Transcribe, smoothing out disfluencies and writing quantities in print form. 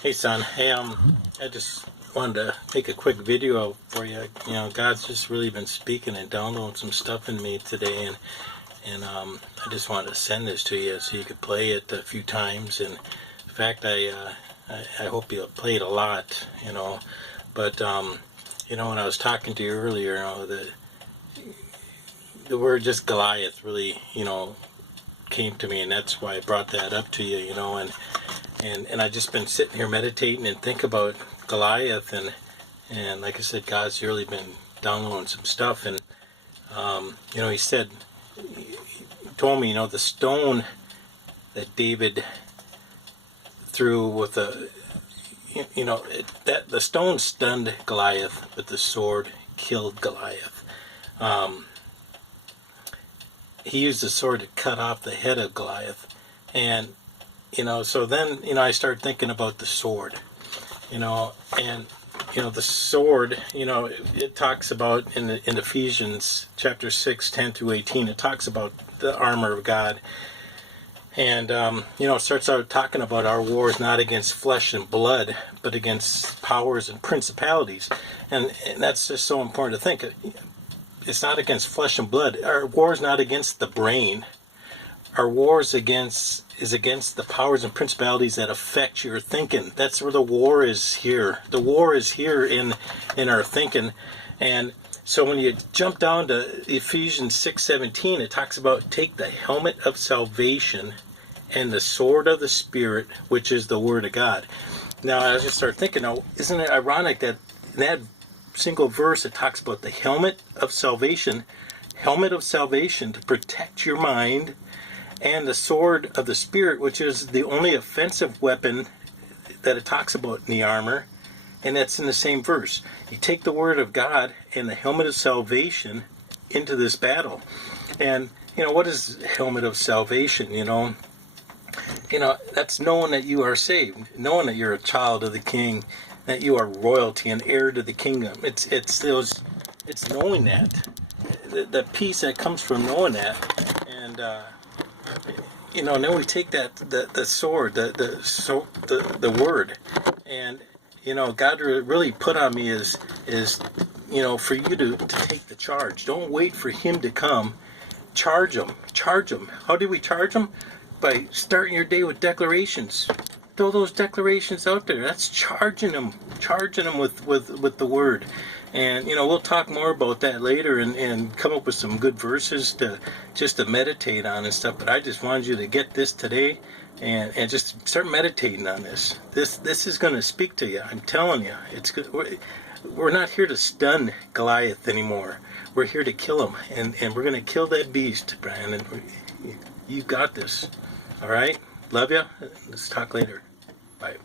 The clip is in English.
Hey son, hey I just wanted to make a quick video for you. You know, God's just really been speaking and downloading some stuff in me today, and I just wanted to send this to you so you could play it a few times. And in fact, I hope you'll play it a lot. You know, but you know, when I was talking to you earlier, you know, the word just Goliath really, you know, came to me, and that's why I brought that up to you. You know, and I just been sitting here meditating and think about Goliath, and like I said, God's really been downloading some stuff, and you know, he told me, you know, the stone that David threw with you know, that the stone stunned Goliath, but the sword killed Goliath. He used the sword to cut off the head of Goliath, and you know, so then, you know, I started thinking about the sword, you know, and, you know, the sword, you know, it talks about in Ephesians chapter 6, 10 through 18, it talks about the armor of God. And, you know, it starts out talking about our war is not against flesh and blood, but against powers and principalities. And that's just so important to think. It's not against flesh and blood. Our war is not against the brain. Our war is against the powers and principalities that affect your thinking. That's where the war is here. The war is here in our thinking. And so when you jump down to Ephesians 6:17, it talks about take the helmet of salvation and the sword of the Spirit, which is the Word of God. Now I just started thinking, now, isn't it ironic that in that single verse it talks about the helmet of salvation to protect your mind, and the sword of the Spirit, which is the only offensive weapon that it talks about in the armor, and that's in the same verse. You take the word of God and the helmet of salvation into this battle. And, you know, what is helmet of salvation? You know, that's knowing that you are saved, knowing that you're a child of the King, that you are royalty and heir to the kingdom. It's knowing that, the peace that comes from knowing that, and you know, and then we take that the sword, the word, and you know, God really put on me is you know, for you to take the charge. Don't wait for Him to come. Charge Him. How do we charge Him? By starting your day with declarations. Throw those declarations out there. That's charging them with the word. And you know, we'll talk more about that later and come up with some good verses to meditate on and stuff. But I just wanted you to get this today and just start meditating on this. This is going to speak to you. I'm telling you, it's good. We're not here to stun Goliath anymore. We're here to kill him, and we're going to kill that beast, Brian. And you got this. All right. Love you. Let's talk later. Bye.